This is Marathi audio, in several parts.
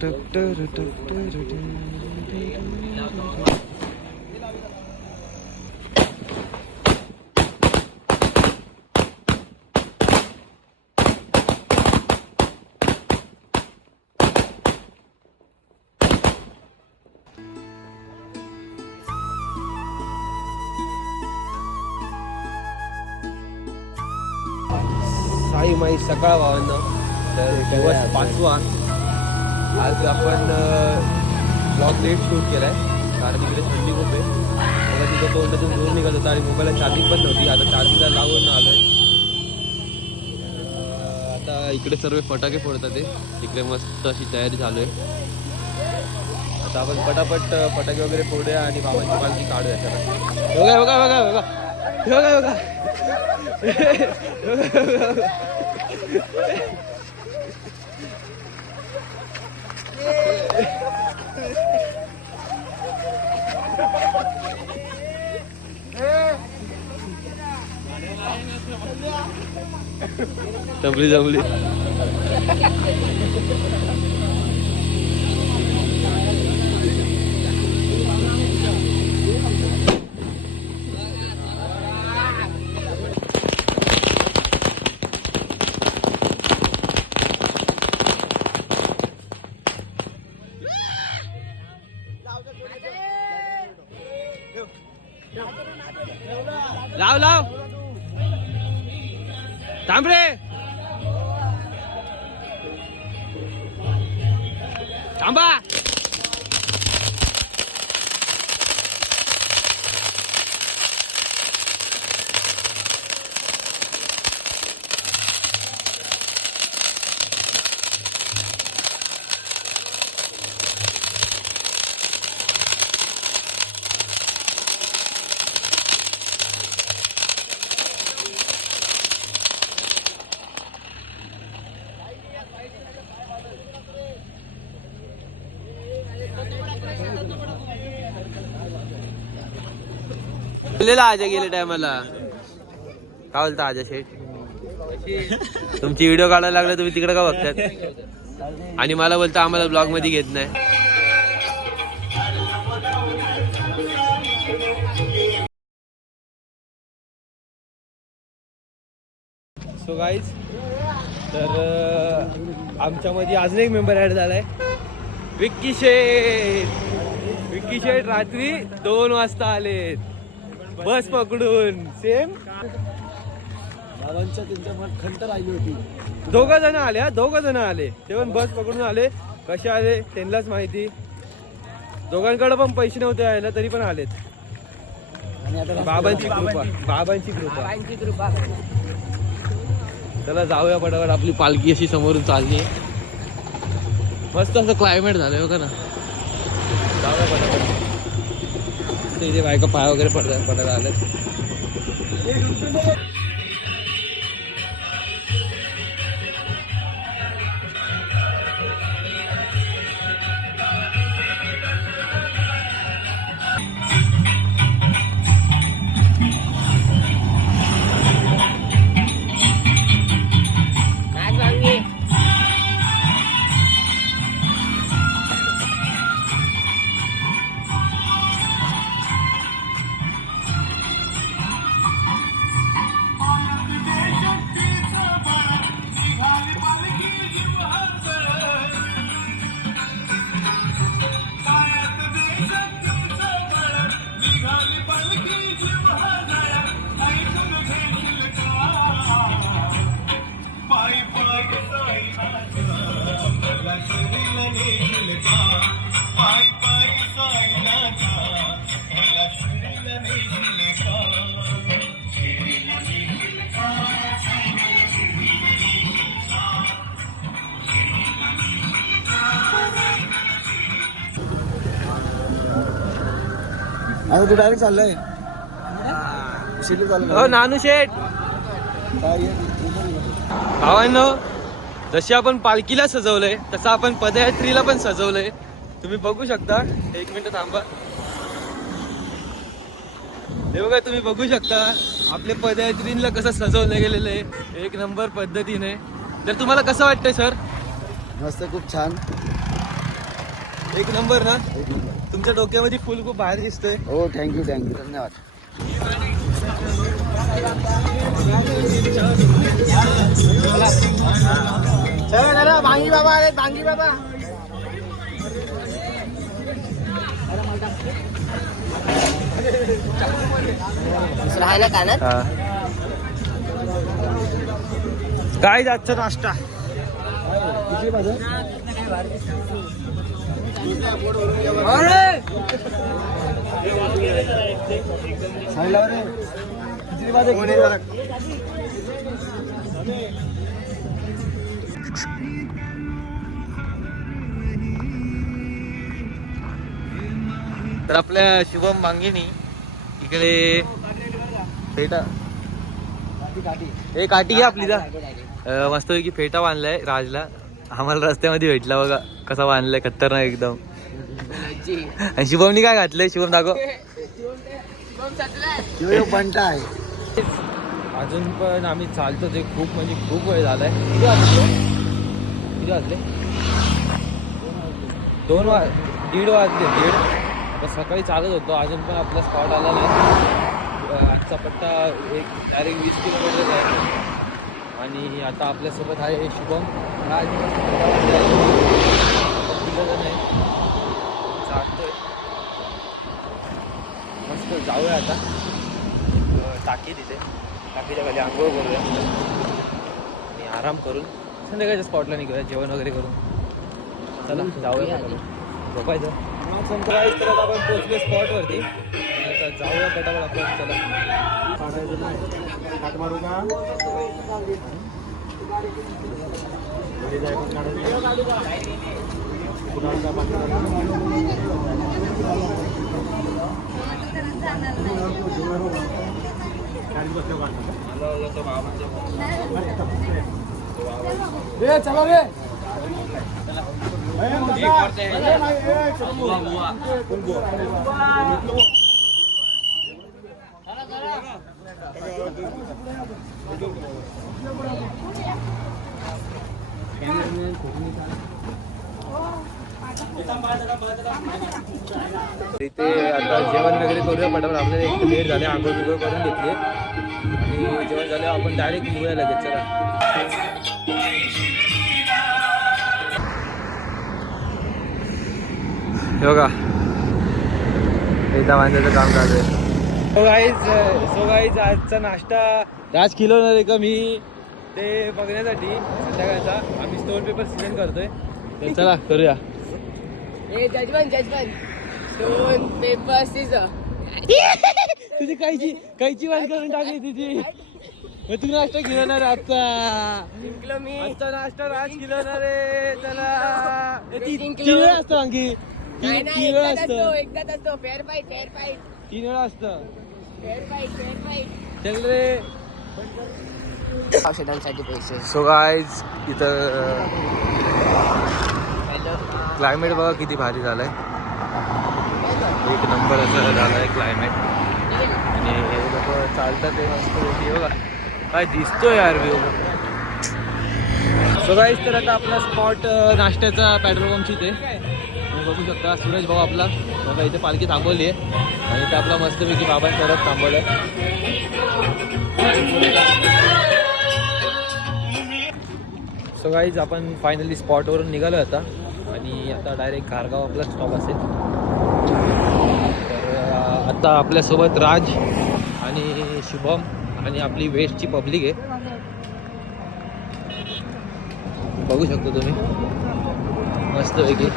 साई माई सकाळ भावांना तर दिवस 5वा. आज आपण ब्लॉग लेट शूट केलाय कारण इकडे थंडी खूप आहे. मला तिथं तोंडातून दूर निघत होता आणि मोबाईलला चार्जिंग पण नव्हती. आता चार्जिंगला लावून आलोय. आता इकडे सर्व फटाके फोडतात ते. इकडे मस्त अशी तयारी झालोय. आता आपण पटापट फटाके वगैरे फोडूया आणि बाबांची पालखी काढूया. त्याला बघा बघा बघा बघा बघा जमली जमली. लाव लाव थांब रे. थांबा. आजा गेले टायमाला काय बोलता आजा शेठ. तुमची व्हिडिओ काढायला लागले तुम्ही तिकडे का बघतात आणि मला बोलता आम्हाला ब्लॉग मध्ये घेत नाही. सो गाईज तर आमच्यामध्ये अजून एक मेंबर ऍड झालाय. विक्की शेठ. विक्की शेठ रात्री 2 वाजता आलेत बस पकडून. सेम बाबांच्या त्यांच्या मनात खंत राहिली होती. 2 जण आले. 2 जण आले ते पण बस पकडून आले. कसे आले त्यांनाच माहिती. दोघांकडे पण पैसे नव्हते यायला तरी पण आलेत. आणि आता बाबांची कृपा. बाबांची कृपा. चला जाऊया पटापट. आपली पालखी अशी समोरून चालली. मस्त असं क्लायमेट झालंय बघा ना. जाऊया पटापट. इथे बायका पाय वगैरे पडायला आले. आता तू डायरेक्ट चाललाय. हो नानू शेठ. भावांनो जशी आपण पालखीला सजवलंय तसं आपण पदयात्रीला पण सजवलंय. तुम्ही बघू शकता. 1 मिनिट थांबा. हे बघा तुम्ही बघू शकता आपल्या पदयात्रीला कसं सजवलं गेलेलं आहे 1 नंबर पद्धतीने. तर तुम्हाला कसं वाटतंय सर? मस्त खूप छान. एक नंबर ना. तुमच्या डोक्यामध्ये फुल खूप बाहेर दिसतोय. हो थँक्यू धन्यवाद. भांगी बाबा अरे भांगी बाबा. राहायला कानात काय आजचा नाश्ता. तर आपल्या शुभम मांगीनी इकडे फेटा एक काठी घ्या आपली जा. मस्तपैकी फेटा बांधलाय राजला. आम्हाला रस्त्यामध्ये भेटला बघा कसा बांधलाय खतरनाक एकदम. आणि शुभमनी काय घातलंय शुभम दाखव. बंटा आहे. अजून पण आम्ही चालतो ते खूप म्हणजे खूप वेळ झालाय. किती वाजले 1:30 वाजले. आता सकाळी चालत होतो अजून पण आपला स्पॉट आला नाही. आजचा पट्टा एक डायरेक्ट 20 किलोमीटर आहे. आणि आता आपल्यासोबत आहे शुभम राज. नाही चालतोय मस्त. जाऊया आता टाकी तिथे टाकीच्या खाली आंघोळ करूया आणि आराम करून संध्याकाळच्या स्पॉटला निघूया जेवण वगैरे करून. चला जाऊया झोपायचं. तर आता आपण पोहोचलो स्पॉटवरती. आता जाऊया पटापट आपण. चला चला रे. इथे आता जेवण वगैरे करूया पटापट. आपल्याला एक लेट झाले. आंघोळ बिंघोळ करून घेतली आणि जेवण झाल्यावर आपण डायरेक्ट निघूया लगेच. चला बघा एकदा बांधायचं काम चालू आहे. सो गाईज आजचा नाश्ता राज किलोणार आहे कमी ते बघण्यासाठी संध्याकाळचा आम्ही स्टोन पेपर सिजन करतोय. तर चला करूया. Judgement stone paper scissor. तुझी कायची वाट करून टाकली तुझी. तू नाश्ता गिरवणार आजचा. जिंकलो मी. आजचा नाश्ता राज गिरवणार आहे. चला जिंकलो. 3 वेळा असतं आणखी. नाही 3 वेळा असतं. एकदाच असतो. फेअर फाईट 3 वेळा असतं. Fair fight. चल रे. औषधांसाठी पैसे. सो गाईज इथं क्लायमेट बघा किती भारी झालंय. एक नंबर असं झालंय क्लायमेट. आणि हे लोक चालतात ते मस्त बघा काय दिसतोय यार व्ह्यू. सो गाईज तर आता आपला स्पॉट नाश्त्याचा पेट्रोल पंपची ते तुम्ही बघू शकता. सूरज भाऊ आपला बघा इथे पालखी थांबवली आहे आणि इथे आपला मस्तपैकी बाबा करत थांबवलं. सो गाईज आपण फायनली स्पॉटवरून निघालो आता आणि आता डायरेक्ट घारगाव आपला स्टॉप असेल. तर आता आपल्यासोबत राज आणि शुभम आणि आपली वेस्टची पब्लिक आहे. बघू शकतो तुम्ही मस्तपैकी.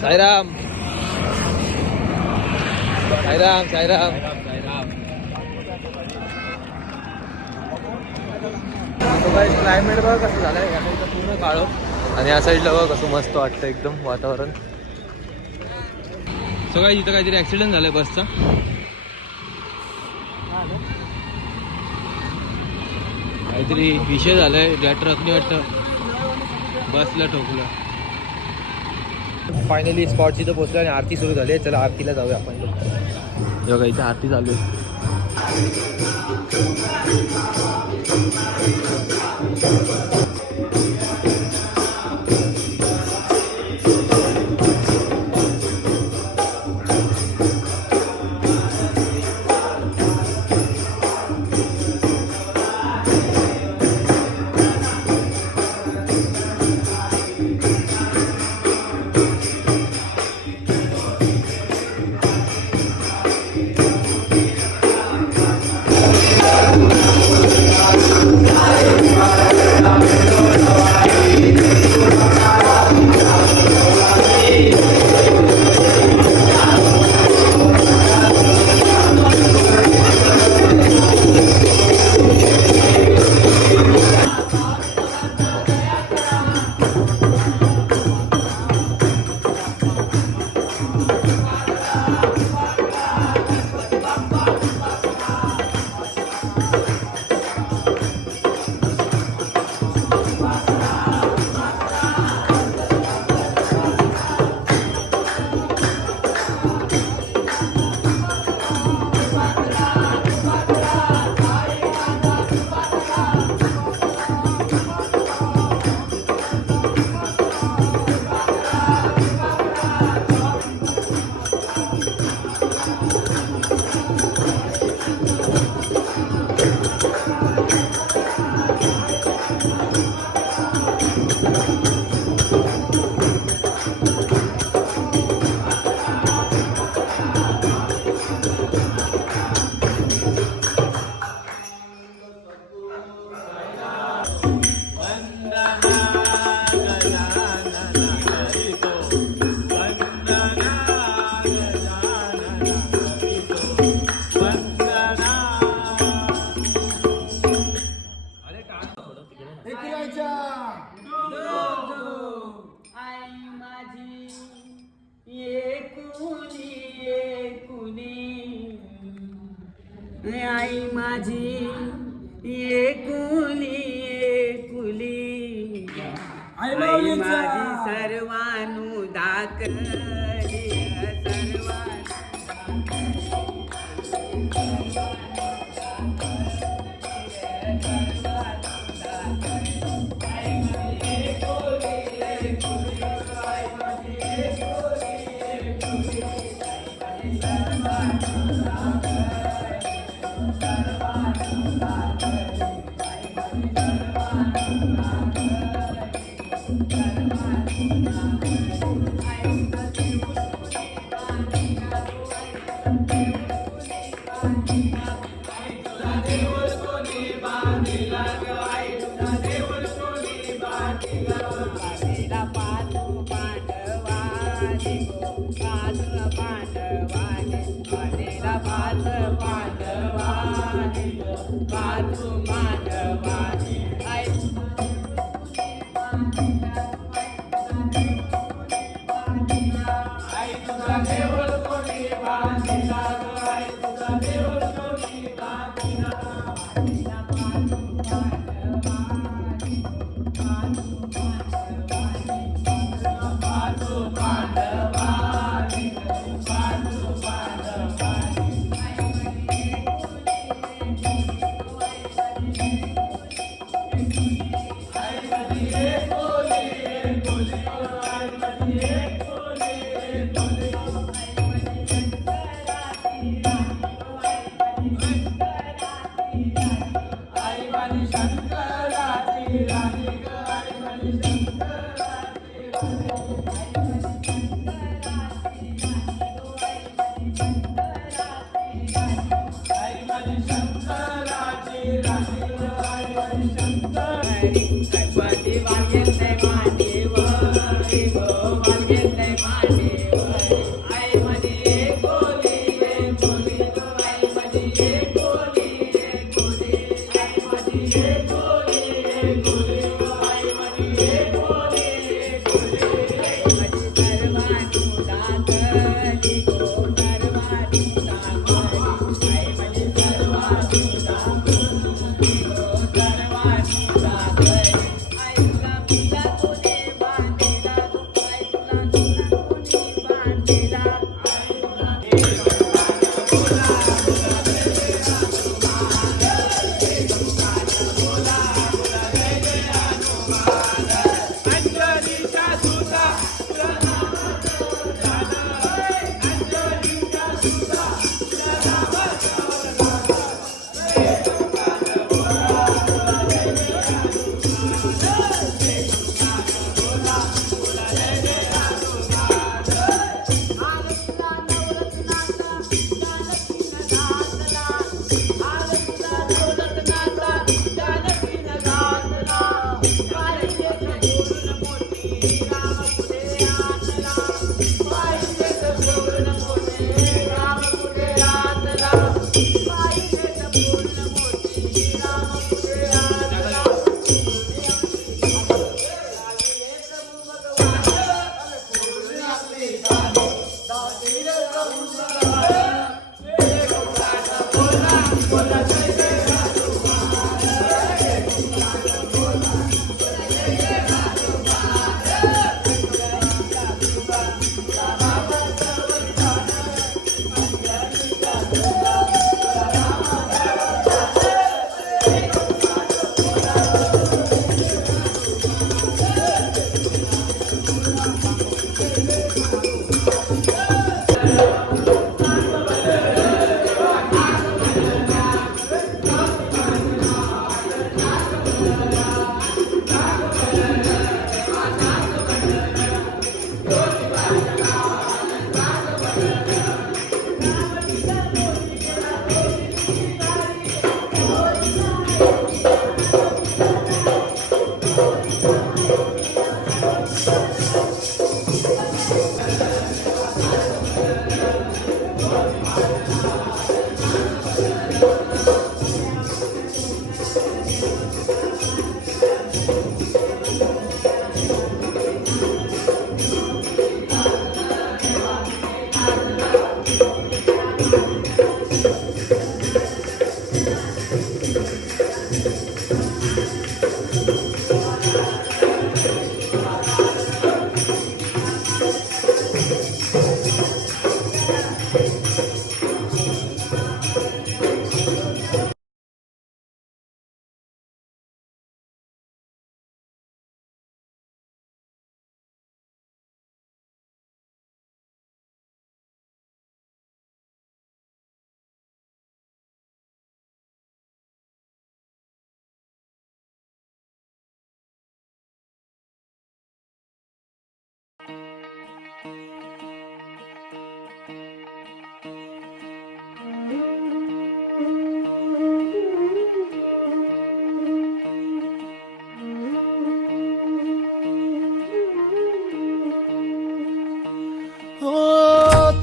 साईराम साईराम साईराम. क्लायमेट बघा कसं झालंय. या साईडला पूर्ण काळं आणि या साईडला बघा कसं मस्त वाटतं एकदम वातावरण. सो काय इथं काहीतरी ऍक्सिडेंट झालाय बसचा. काहीतरी विषय झालाय. त्या ट्रकने वाटतं बसला ठोकलं. फायनली स्पॉट इथं पोहोचलो आणि आरती सुरू झाली आहे. चला आरतीला जाऊया आपण. बघा इथे आरती चालू आहे. आई माझी एकुली एकुली, आई माझी एकुली एकुली, आई माझी सर्वानु दाखली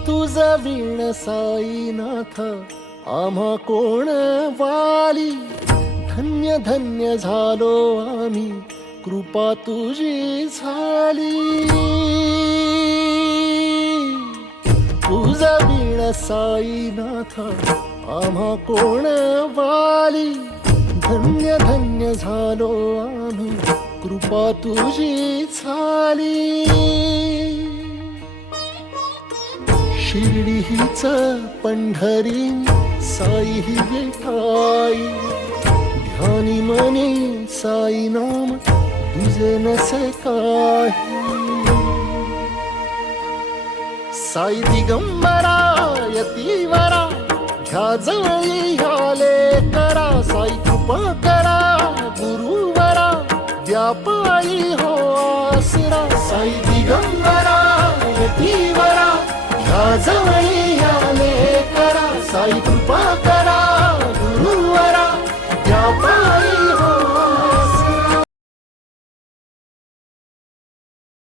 तुझा वीण साईनाथ आम्हा कोण वाली धन्य धन्य झालो आम्ही कृपा तुझी झाली तुझा वीण साईनाथ आम्हा कोण वाली धन्य धन्य झालो आम्ही कृपा तुझी झाली शिर्डी हीच पंढरी साई ही विठाई ध्यानी मनी साई नाम तुझे नसे काही साई दिगंबरा यतीवरा ह्या जवळी ह्याले करा साई कृपा करा गुरुवरा व्यापारी हो आसरा साई दिगंबरा यतीवरा ह्या जवळी ह्याले करा साई कृपा करा